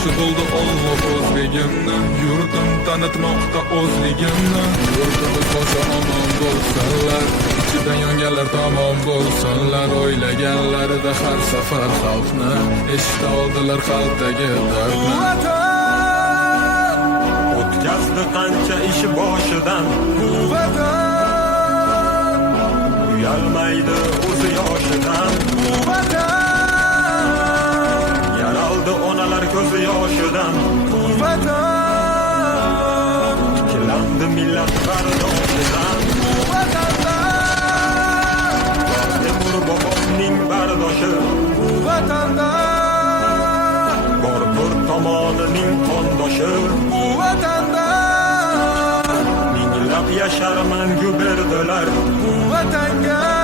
boshi bo'ldi Alloh o'zligimni, yurtim tanitmoqqa o'zligimni. Yurtimiz boshi omon bo'lsinlar, ichida yonganlar tamom bo'lsinlar. O'ylaganlarida har safar xalqni eshita oldilar qalbdagi dardni. O'tkazdi qancha ish boshidan, uyalmaydi o'zi yoshidan. Yaraldi onalar ko'zi yoshidan, tiklandi millat bardoshidan. Temur bobomning bardoshi, bor bir tomonining qondoshi. Minglab yashar mangu berdilar vatanga.